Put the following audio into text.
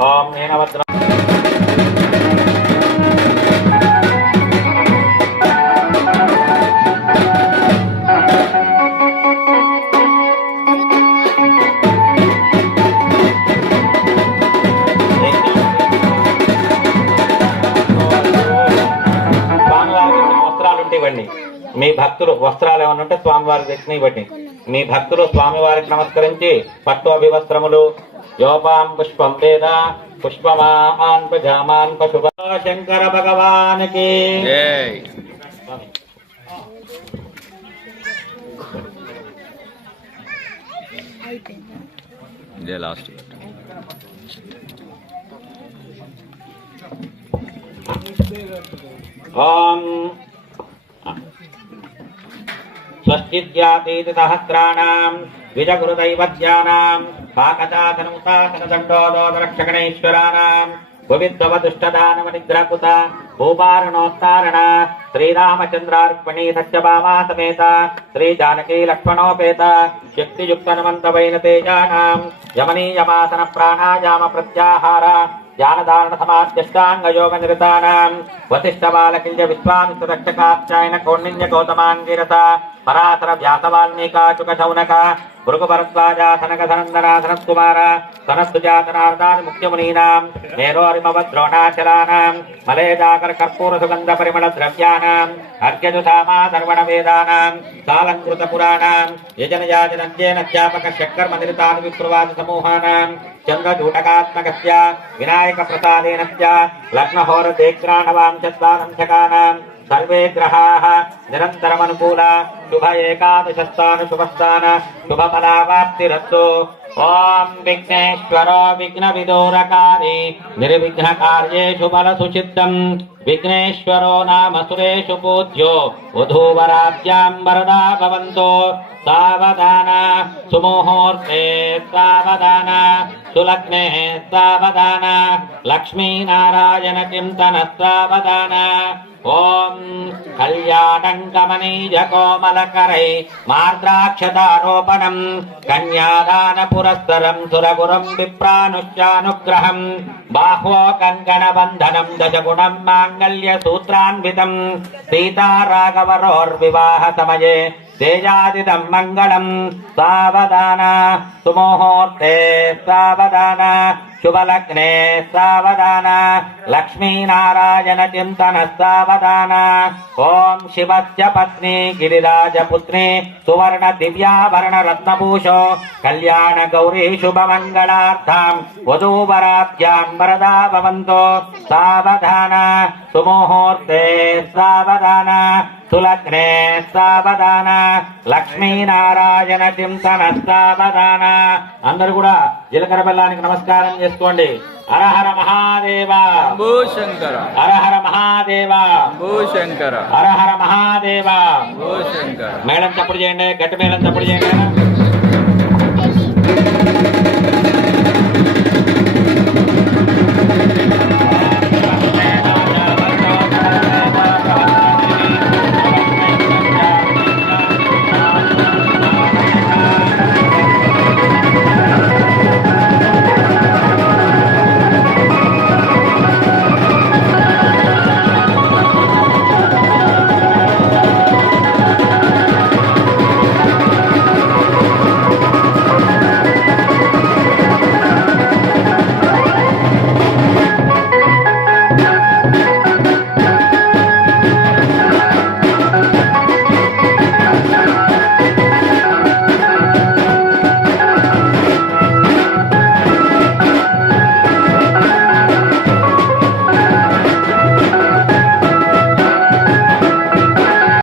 ఓం నీనవద్ర ఇవ్వండి. మీ భక్తులు వస్త్రాలు ఏమన్నా ఉంటే స్వామివారికి తెచ్చిన ఇవ్వండి. మీ భక్తులు స్వామివారికి నమస్కరించి పట్టు అభివస్త్రములు యోపాం పుష్పం వేద పుష్పమాన్ పజామాన్ పశుభ శంకర భగవానికి లాస్ట్ ఓం స్వస్తిత్యాతీతి సహస్రాణాం ద్విజగురుదైవజ్యానాం పాకచాతనముతాతనదండోదోదరక్షగణేశ్వరానాం భువిద్భవదుష్టదానవనిగ్రహకృత భూపారణోత్తారణ శ్రీరామచంద్రార్పణీ సత్యభామా సమేత శ్రీ జానకీ లక్ష్మణోపేత శక్తియుక్తనుమంతవైన తేజానాం యమనీయమాసన ప్రాణాయామ ప్రత్యాహార ధ్యానధారణ సమాధ్యష్టాంగ యోగ నిరతానాం వశిష్ఠ బాలకింజ విశ్వామిత్ర రక్షకాచాయన కౌండిన్య గౌతమాంగిరత పరాశర వ్యాస వాల్మీకాచుక శౌనక భృగు భరద్వాజ సనక సనందన సనత్కుమార సనత్సుజాతనార్దాది ముఖ్యమునీనాం మేరోరిమవద్రోణాచలానాం మలేజాకర కర్పూర సుగంధ పరిమళ ద్రవ్యానాం అర్ఘ్యజుధామా సర్వణ వేదానాం కాలంకృత పురాణాం యజనయాజనంజేనధ్యాపక శక్కర్మ నిరతాని విప్రవాద సమూహానాం చంద్రజూటకాత్మకస్య వినాయక ప్రసాదేనస్య లగ్నహోర దేగ్రాణవాం చత్వారంశకానాం సర్వే గ్రహాః నిరంతరమనుకూల శుభ ఏకాదశస్థాన శుభస్థాన శుభఫలావాప్తిరస్తు. ఓం విఘ్నేశ్వరో విఘ్న విదూరకారి నిర్విఘ్నకార్యేషు ఫలసుచిత్తం విఘ్నేశ్వరో నామ సురేషు పూజ్యో వధూవరాభ్యాం వరదా భవంతో. సావధాన సుముహూర్తే సావధాన సులగ్నే సావధాన లక్ష్మీనారాయణ చింతన సావధాన. ఓం కళ్యాణం కమనీయ కోమలకరై మార్ద్రాక్షదారోపణం కన్యాదాన పురస్సరం సురగురం విప్రానుష్యానుగ్రహం బాహ్వో కంకణ బంధనం దశగుణం మాంగళ్య సూత్రాన్వితం సీతారాఘవరోర్వివాహ సమయే తేజాదిదం మంగళం. సావధాన సుముహూర్తే సావధాన శుభలగ్నే సావధాన లక్ష్మీనారాయణ చింతన సావధాన. ఓం శివస్య పత్ని గిరిరాజపుత్రి సువర్ణ దివ్యాభరణ రత్నభూషో కళ్యాణ గౌరీ శుభమంగళార్థం వధూవరాభ్యాం వరదా భవంతో. సావధాన సుముహూర్తే సావధాన సులగ్నే సావధాన లక్ష్మీనారాయణ చింతన సావధాన. అందరూ కూడా జీలకర్ర బెల్లానికి నమస్కారం చేసుకోండి. హరహర మహాదేవ శంకర, హరహర మహాదేవ శంకర, హరహర మహాదేవ. శంకర. మేళం చప్పుడు చేయండి, గట్టి మేళం చప్పుడు చేయండి.